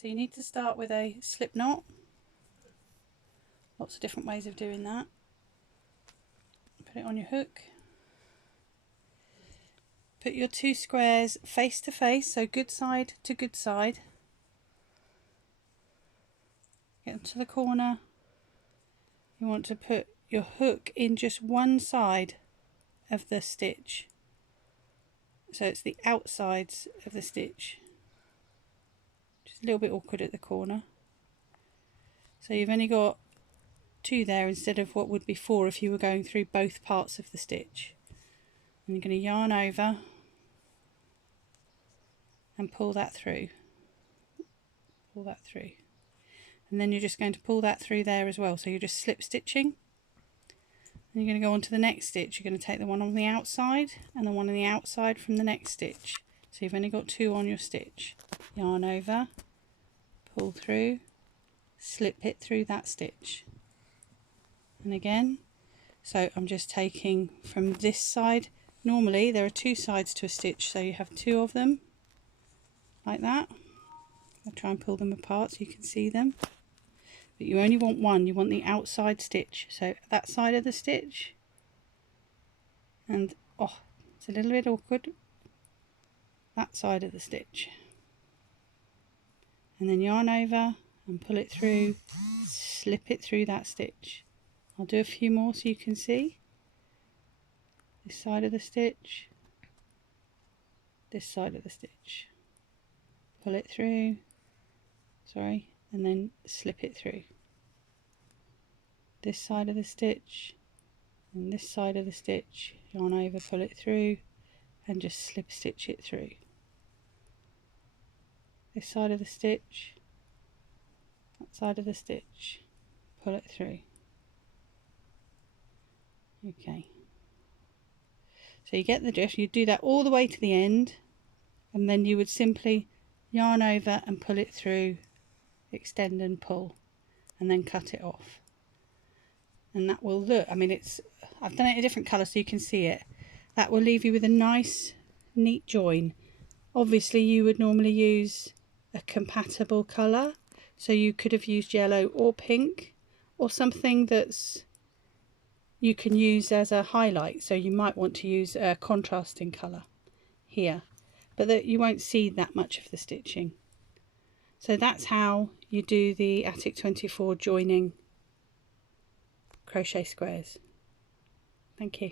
So you need to start with a slip knot. Lots of different ways of doing that. Put it on your hook. Put your 2 squares face to face, so good side to good side. Get to the corner. You want to put your hook in just one side of the stitch. So it's the outsides of the stitch. Just a little bit awkward at the corner. So you've only got 2 there instead of what would be 4 if you were going through both parts of the stitch. And you're going to yarn over and pull that through. Pull that through. And then you're just going to pull that through there as well. So you're just slip stitching. And you're going to go on to the next stitch. You're going to take the one on the outside and the one on the outside from the next stitch. So you've only got 2 on your stitch. Yarn over, pull through, slip it through that stitch. And again, so I'm just taking from this side. Normally there are 2 sides to a stitch, so you have 2 of them, like that. I'll try and pull them apart so you can see them. But you only want one, you want the outside stitch. So that side of the stitch, and oh, it's a little bit awkward, that side of the stitch. And then yarn over and pull it through, slip it through that stitch. I'll do a few more so you can see. This side of the stitch, this side of the stitch. Pull it through, sorry, and then slip it through. This side of the stitch and this side of the stitch, yarn over, pull it through and just slip stitch it through. This side of the stitch, that side of the stitch, pull it through. Okay, so you get the drift. You do that all the way to the end, and then you would simply yarn over and pull it through, extend and pull, and then cut it off. And that will look, I mean, I've done it a different colour so you can see it. That will leave you with a nice neat join. Obviously you would normally use a compatible colour, so you could have used yellow or pink, or something that's you can use as a highlight. So you might want to use a contrasting colour here, but that you won't see that much of the stitching. So that's how you do the Attic24 joining crochet squares. Thank you.